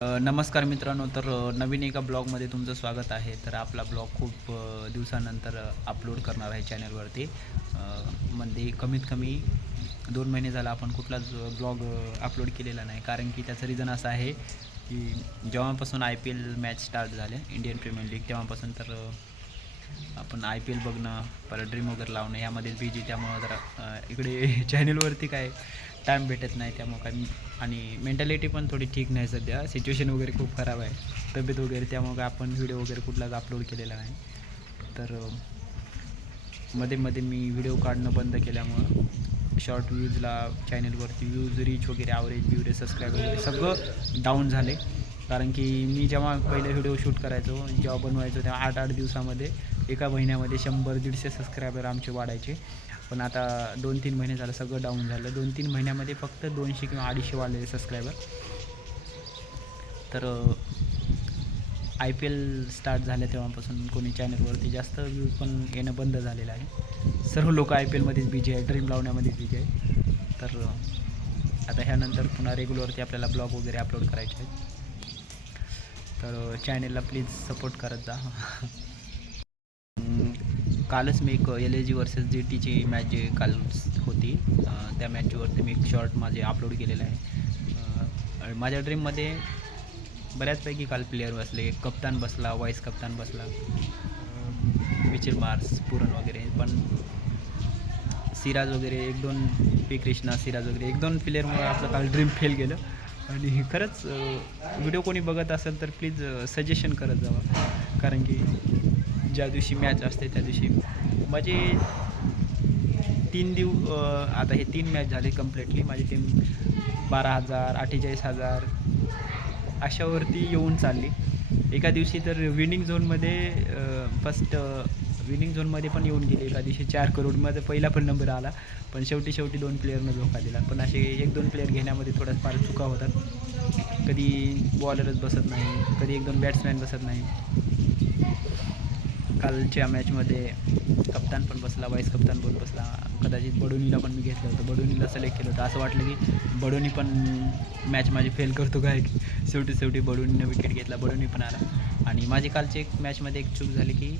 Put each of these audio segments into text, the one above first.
नमस्कार मित्रांनो तर नवीन एका ब्लॉगमध्ये तुमचं स्वागत आहे. तर आपला ब्लॉग खूप दिवसानंतर अपलोड करणार आहे चॅनलवरती. म्हणजे कमीत कमी दोन महिने झाला आपण कुठलाच ब्लॉग अपलोड केलेला नाही. कारण की त्याचं रिझन असं आहे की जेव्हापासून I P L match start झाले इंडियन प्रीमियर लीग तेव्हापासून तर आपण आय पी एल बघणं परत ड्रीम वगैरे लावणं यामध्ये बिजी त्यामुळं जरा इकडे चॅनलवरती काय टाईम भेटत नाही त्यामुळं काय आणि मेंटॅलिटी पण थोडी ठीक नाही सध्या. सिच्युएशन वगैरे खूप खराब आहे. तब्येत वगैरे त्यामुळं काय आपण व्हिडिओ वगैरे कुठलाच अपलोड केलेला नाही. तर मध्ये मध्ये मी व्हिडिओ काढणं बंद केल्यामुळं शॉर्ट व्ह्यूजला चॅनलवरती व्ह्यूज रीच वगैरे ॲव्हरेज व्ह्यू सबस्क्राईब वगैरे सगळं डाऊन झाले. कारण की मी जेव्हा पहिले व्हिडिओ शूट करायचो जेव्हा बनवायचो तेव्हा आठ आठ दिवसामध्ये एका महिन्यामध्ये शंभर दीडशे सबस्क्रायबर आमचे वाढायचे. पण आता दोन तीन महिने झालं सगळं डाऊन झालं. दोन तीन महिन्यामध्ये फक्त दोनशे किंवा अडीचशे वाढलेले सबस्क्रायबर तर आय पी एल स्टार्ट झाल्या तेव्हापासून कोणी चॅनलवरती जास्त व्ह्यूज पण येणं बंद झालेलं आहे. सर्व लोक आय पी एलमध्येच बिजी आहे ड्रीम लावण्यामध्येच बिजी आहे. तर आता ह्यानंतर पुन्हा रेग्युलरवरती आपल्याला ब्लॉग वगैरे अपलोड करायचे आहेत. तर चॅनेलला प्लीज सपोर्ट करत जा. कालच मी एक एल ए जी वर्सेस जी टीची मॅच जे काल होती त्या मॅचवरती मी एक शॉर्ट माझे अपलोड केलेलं आहे. माझ्या ड्रीममध्ये बऱ्याचपैकी काल प्लेयर बसले कप्तान बसला वाईस कप्तान बसला विचिर मार्स पुरण वगैरे. पण सिराज वगैरे एक दोन पी कृष्णा सिराज वगैरे एक दोन प्लेअरमुळे आपलं काल ड्रीम फेल गेलं. आणि खरंच व्हिडिओ कोणी बघत असेल तर प्लीज सजेशन करत जावा. कारण की ज्या दिवशी मॅच असते त्या दिवशी. माझे तीन दिव आता हे तीन मॅच झाले कम्प्लिटली माझी टीम बारा हजार अठ्ठेचाळीस हजार अशावरती येऊन चालली. एका दिवशी तर विनिंग झोनमध्ये फर्स्ट विनिंग झोनमध्ये पण येऊन गेले. एका दिवशी चार करोडमध्ये पहिला पण नंबर आला. पण शेवटी शेवटी दोन प्लेयरनं धोका दिला. पण असे एक दोन प्लेयर घेण्यामध्ये थोड्या फार चुका होतात. कधी बॉलरच बसत नाही कधी एक दोन बॅट्समॅन बसत नाही. कालच्या मॅचमध्ये कप्तान पण बसला वाईस कप्तान पण बसला. कदाचित बडोनीला पण मी घेतलं होतं. बडोनीला सिलेक्ट केलं होतं. असं वाटलं की बडोनी पण मॅच माझी फेल करतो काय? शेवटी शेवटी बडोनीनं विकेट घेतला. बडोनी पण आला. आणि माझी कालची एक मॅचमध्ये एक चूक झाली की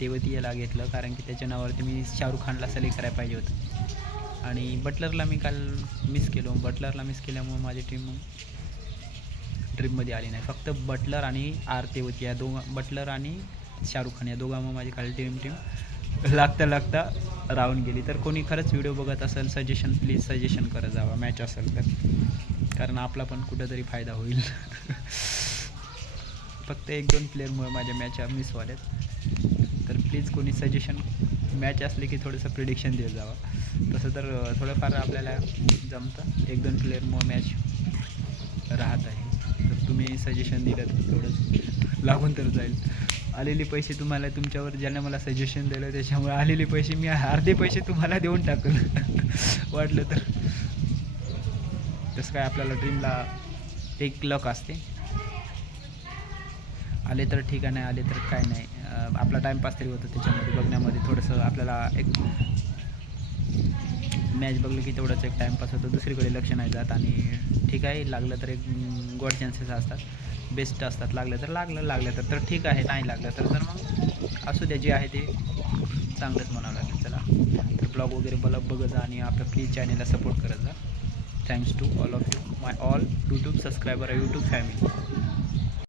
तेवती याला घेतलं. कारण की त्याच्या नावावरती मी शाहरुख खानला सिलेक्ट करायला पाहिजे होतं. आणि बटलरला मी काल मिस केलो. बटलरला मिस केल्यामुळे माझी टीम ट्रिपमध्ये आली नाही. फक्त बटलर आणि आर तेवती. या दोन बटलर आणि शाहरुख खान या दोघांमुळे माझी काल टीम टीम लागता लागता राहून गेली. तर कोणी खरंच व्हिडिओ बघत असेल सजेशन प्लीज सजेशन करत जावा. मॅच असेल तर. कारण आपला पण कुठंतरी फायदा होईल. फक्त एक दोन प्लेअरमुळे माझ्या मॅच मिस व्हाल्यात तर प्लीज कोणी सजेशन मॅच असले की थोडंसं प्रिडिक्शन देत जावा. तसं तर थोडंफार आपल्याला जमतं. एक दोन प्लेअरमुळे मॅच राहत आहे. तुम्ही सजेशन दिलं तर लागून तर जाईल. आलेले पैसे तुम्हाला तुमच्यावर ज्यानं मला सजेशन दिलं त्याच्यामुळे आलेले पैसे मी अर्धे पैसे तुम्हाला देऊन टाकल. वाटलं तर. तसं काय आपल्याला ड्रीमला एक लक असते. आले तर ठीक आहे नाही आले तर काय नाही. आपला टाईमपास तरी होतं त्याच्यामध्ये. बघण्यामध्ये थोडंसं आपल्याला एक मॅच बघलं की तेवढंच एक टाईमपास होतं. दुसरीकडे लक्ष नाही जात आणि ठीक आहे लागलं तर एक गोड चान्सेस असतात. बेस्ट असतात. लागलं तर लागलं लागलं तर तर ठीक आहे. नाही लागलं तर तर मग असू द्या जे आहे ते चांगलंच म्हणावं लागेल चला तर ब्लॉग वगैरे बलब बघत जा आणि आपल्या प्लीज चॅनेलला सपोर्ट करत जा. Thanks to all of you my all YouTube subscriber YouTube family